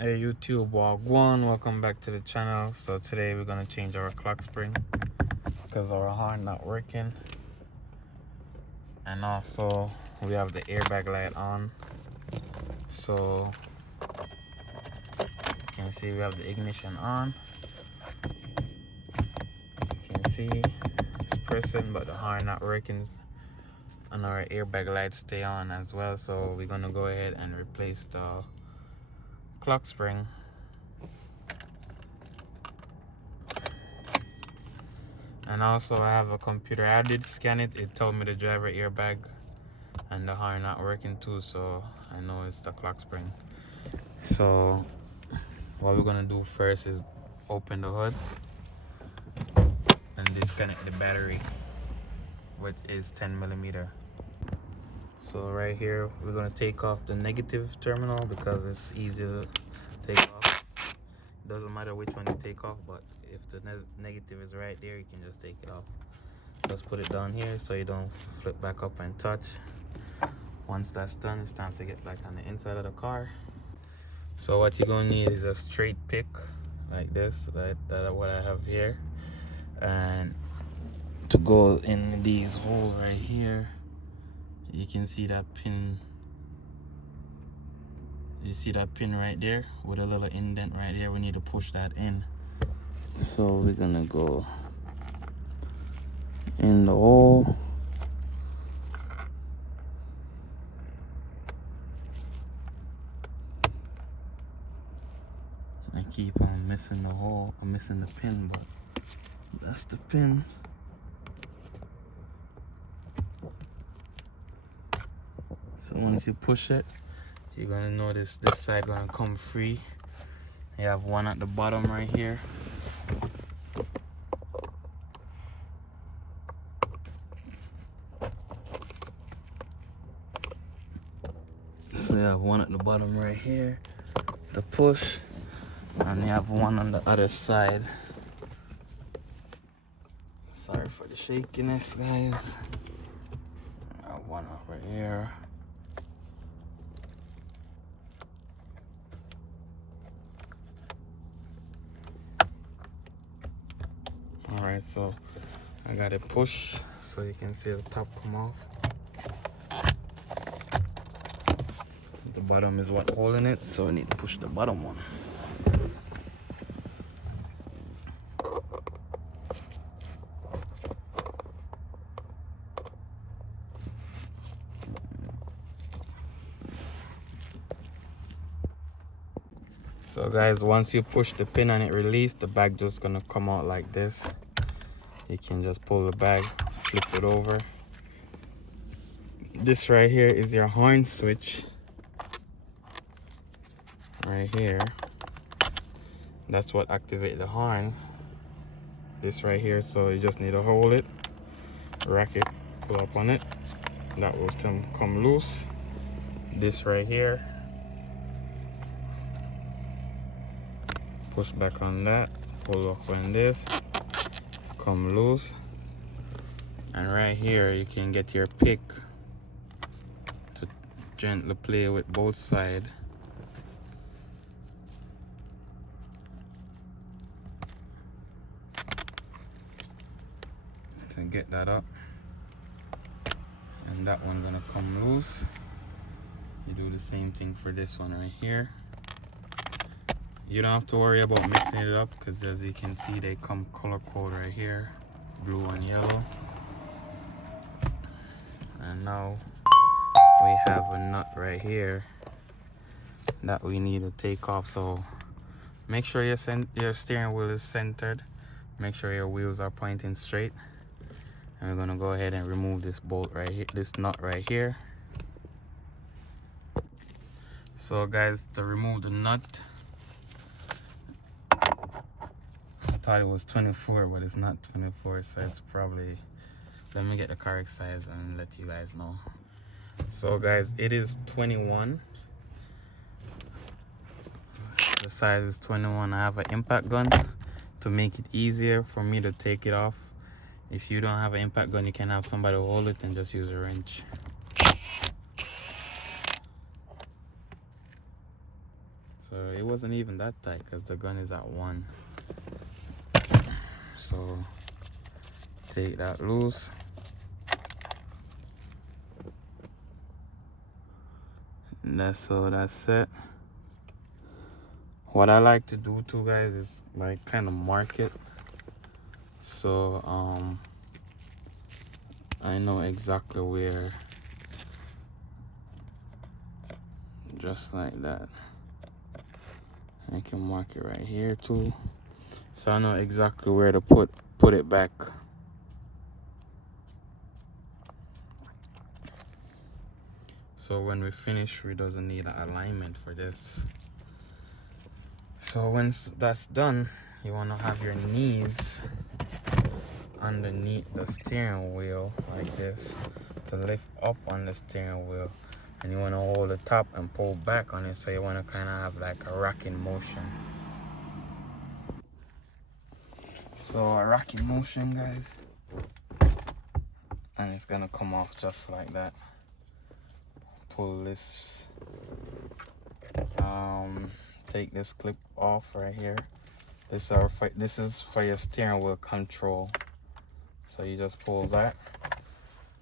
Hey YouTube, Wagwan, welcome back to the channel. So today we're gonna change our clock spring because our horn not working, and also we have the airbag light on. So you can see we have the ignition on. You can see it's pressing, but the horn not working, and our airbag lights stay on as well. So we're gonna go ahead and replace the clock spring. And also I have a computer. I did scan it. It told me the driver airbag and the horn not working too, so I know it's the clock spring. So what we're gonna do first is open the hood and disconnect the battery, which is 10mm. So right here we're gonna take off the negative terminal because it's easy to take off. Doesn't matter which one you take off, but if the negative is right there, you can just take it off. Just put it down here so you don't flip back up and touch. Once that's done, it's time to get back on the inside of the car. So what you're gonna need is a straight pick like this, that what I have here, and to go in these holes right here, you can see that pin. You see that pin right there with a little indent right there? We need to push that in. So we're gonna go in the hole. I keep on missing the hole. I'm missing the pin, but that's the pin. So once you push it, you're gonna notice this side gonna come free. You have one at the bottom right here. So you have one at the bottom right here to push, and you have one on the other side. Sorry for the shakiness, guys. I have one over here. Alright, so I got it pushed so you can see the top come off. The bottom is what holding it, so I need to push the bottom one. So guys, once you push the pin and it release, the bag just gonna come out like this. You can just pull the bag, flip it over. This right here is your horn switch. Right here. That's what activates the horn. This right here, so you just need to hold it, rack it, pull up on it. That will come loose. This right here, push back on that, pull up on this, come loose. And right here you can get your pick to gently play with both sides. To get that up, and that one gonna come loose. You do the same thing for this one right here. You don't have to worry about mixing it up because as you can see they come color code right here, blue and yellow. And now we have a nut right here that we need to take off. So make sure your steering wheel is centered, make sure your wheels are pointing straight, and we're gonna go ahead and remove this bolt right here, this nut right here. So guys, to remove the nut, I thought it was 24, but it's not 24, so it's probably, let me get the correct size and let you guys know. So guys, it is 21. The size is 21. I have an impact gun to make it easier for me to take it off. If you don't have an impact gun, you can have somebody hold it and just use a wrench. So it wasn't even that tight because the gun is at 1. So take that loose. That's set. What I like to do too, guys, is like kind of mark it, so I know exactly where, just like that. I can mark it right here too, so I know exactly where to put it back. So when we finish, we doesn't need an alignment for this. So once that's done, you want to have your knees underneath the steering wheel like this to lift up on the steering wheel, and you want to hold the top and pull back on it, so you want to kind of have like a rocking motion. So a rocking motion, guys, and it's gonna come off just like that. Pull this, take this clip off right here. This is for your steering wheel control. So you just pull that,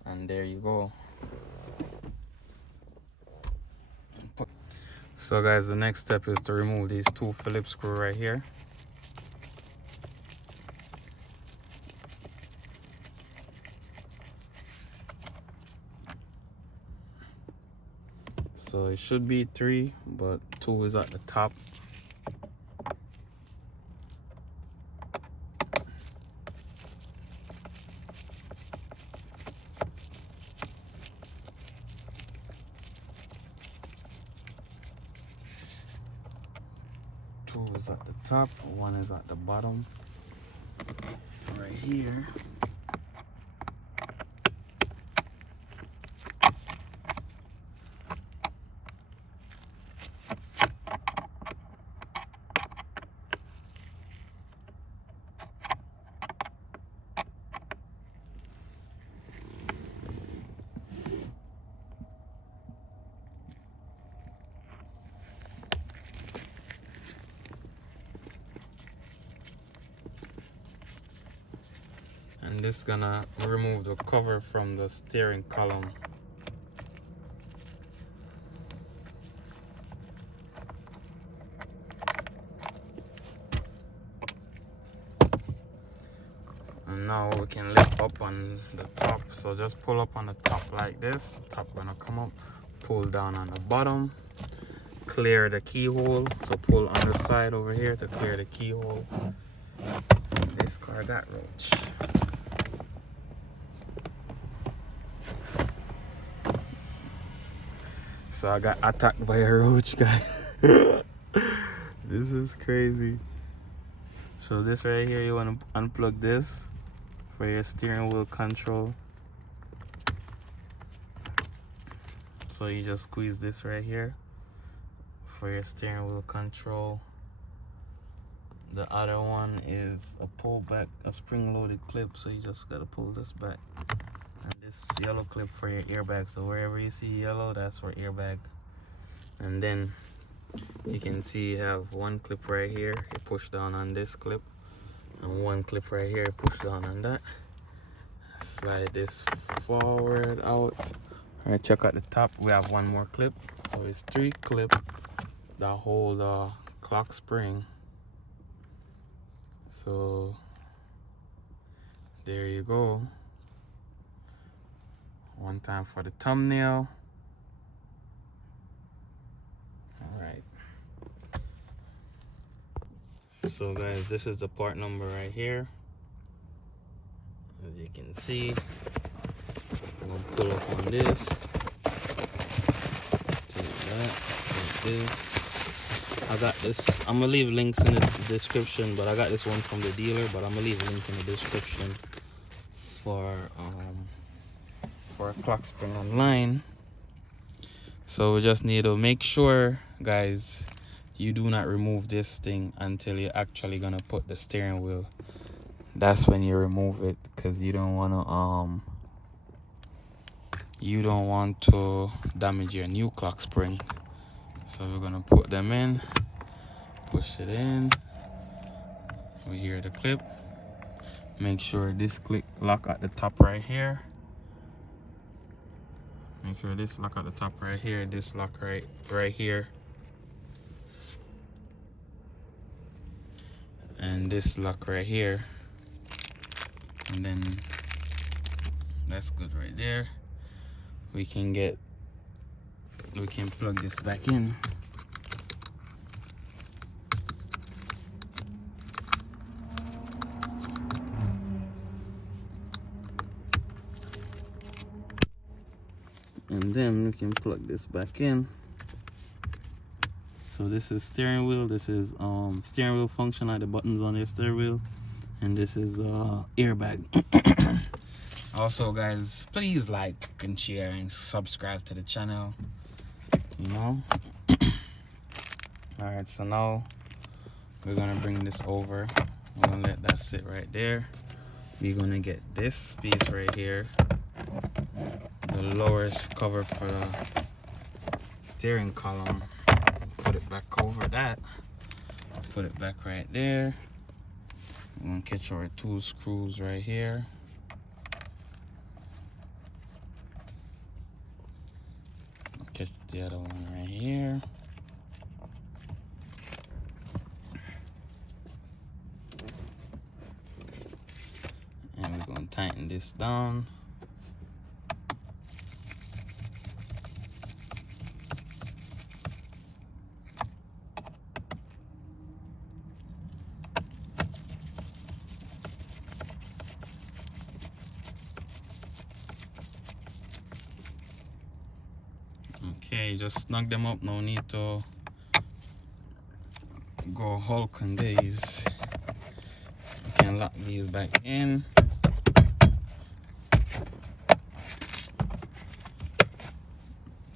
and there you go. So guys, the next step is to remove these 2 Phillips screws right here. So it should be 3, but 2 is at the top. Two is at the top, 1 is at the bottom, right here. And this is gonna remove the cover from the steering column. And now we can lift up on the top. So just pull up on the top like this. Top gonna come up. Pull down on the bottom. Clear the keyhole. So pull on the side over here to clear the keyhole. This car got roach. So I got attacked by a roach, guys. This is crazy. So this right here, you want to unplug this for your steering wheel control. So you just squeeze this right here for your steering wheel control. The other one is a pull back, a spring-loaded clip. So you just gotta pull this back. And this yellow clip for your airbag. So wherever you see yellow, that's for airbag. And then you can see you have 1 clip right here. You push down on this clip, and 1 clip right here. Push down on that. Slide this forward out. All right, check out the top. We have 1 more clip. So it's 3 clips that hold the clock spring. So there you go. One time for the thumbnail. All right. So guys, this is the part number right here. As you can see, I'm gonna pull up on this. Take that, take this. I got this. I'm gonna leave links in the description, but I got this one from the dealer, but I'm gonna leave a link in the description for a clock spring online. So we just need to make sure, guys, you do not remove this thing until you're actually gonna put the steering wheel. That's when you remove it, because you don't want to damage your new clock spring. So we're gonna put them in. Push it in. We hear the clip. Make sure this click lock at the top right here. Make sure this lock at the top right here. This lock right here. And this lock right here. And then that's good right there. We can plug this back in. And then we can plug this back in. So this is steering wheel. This is steering wheel function, like the buttons on your steering wheel. And this is airbag. Also, guys, please like and share and subscribe to the channel. You know. All right, so now we're gonna bring this over. We're gonna let that sit right there. We're gonna get this piece right here, the lowest cover for the steering column. Put it back over that. Put it back right there. We're gonna catch our 2 screws right here. Catch the other one right here. And we're gonna tighten this down. Okay, just snug them up. No need to go Hulk on these. You can lock these back in.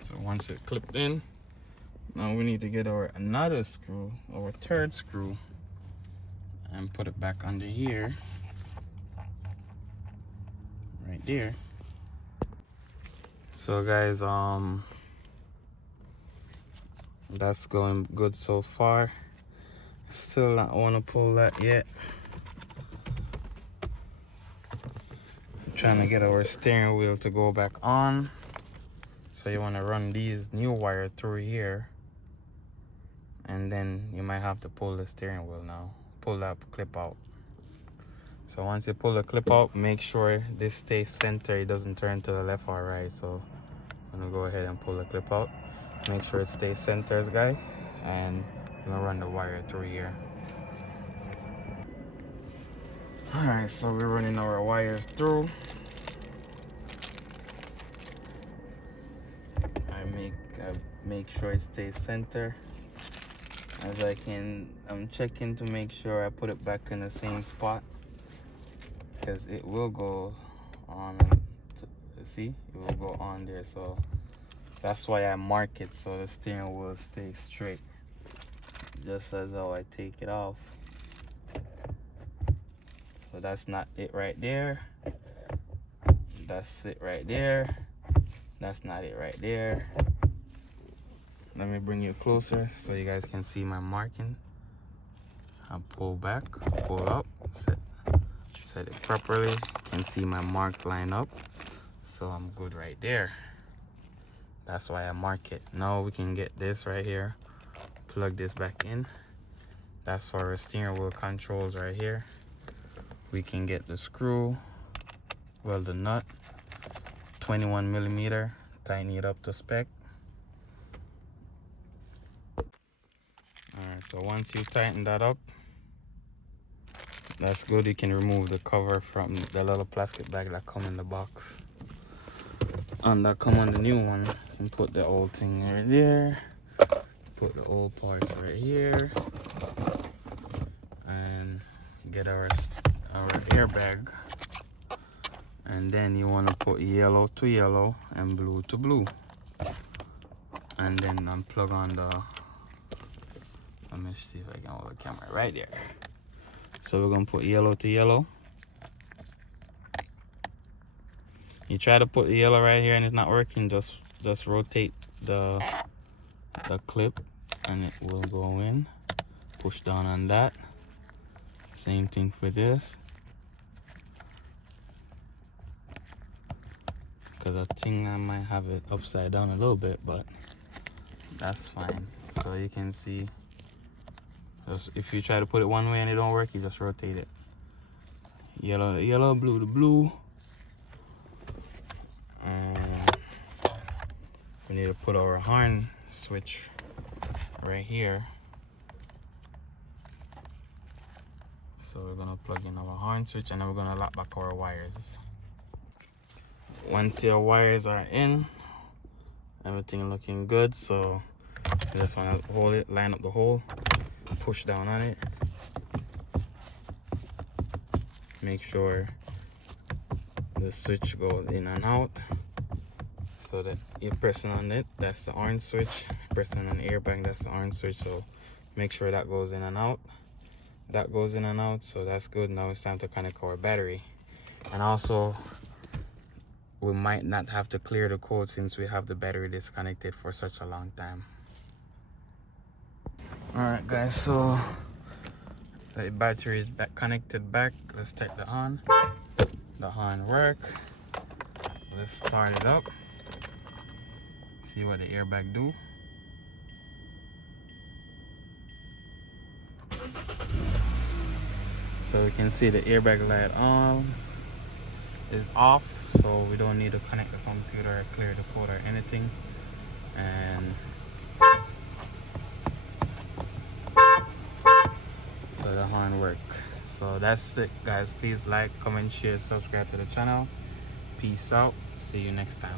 So once it clipped in, now we need to get our another screw, our 3rd screw, and put it back under here, right there. So guys, that's going good so far. Still not want to pull that yet. I'm trying to get our steering wheel to go back on. So you want to run these new wire through here, and then you might have to pull the steering wheel now. Pull that clip out. So once you pull the clip out, make sure this stays center. It doesn't turn to the left or right. So I'm gonna go ahead and pull the clip out. Make sure it stays centers, guys, and we're gonna run the wire through here. All right, so we're running our wires through. I make sure it stays center as I can. I'm checking to make sure I put it back in the same spot, because it will go on. See, it will go on there. So that's why I mark it so the steering wheel stays straight, just as how I take it off. So that's not it right there. That's it right there. That's not it right there. Let me bring you closer so you guys can see my marking. I pull back, pull up, set it properly. You can see my mark line up. So I'm good right there. That's why I mark it. Now we can get this right here, plug this back in. That's for our steering wheel controls right here. We can get the screw, weld the nut, 21 millimeter, tighten it up to spec. Alright, so once you tighten that up, that's good. You can remove the cover from the little plastic bag that come in the box. And that come on the new one. You can put the old thing right there. Put the old parts right here. And get our airbag. And then you want to put yellow to yellow and blue to blue. And then unplug on the, let me see if I can hold the camera right there. So we're going to put yellow to yellow. You try to put the yellow right here and it's not working, just rotate the clip and it will go in. push down on that. Same thing for this, because I think I might have it upside down a little bit, but that's fine. So you can see, just if you try to put it one way and it don't work, you just rotate it. Yellow to yellow, blue to blue. And we need to put our horn switch right here. So we're gonna plug in our horn switch, and then we're gonna lock back our wires. Once your wires are in, everything looking good, so you just wanna hold it, line up the hole, push down on it. Make sure the switch goes in and out, so that you're pressing on it, that's the orange switch. Pressing on the airbag, that's the orange switch. So make sure that goes in and out. That goes in and out, so that's good. Now it's time to connect our battery. And also, we might not have to clear the code since we have the battery disconnected for such a long time. Alright guys, so the battery is back connected back. Let's check the horn. The horn work. Let's start it up. See what the airbag do. So we can see the airbag light on is off, so we don't need to connect the computer or clear the code or anything. And so the horn work. So that's it guys. Please like, comment, share, subscribe to the channel. Peace out. See you next time.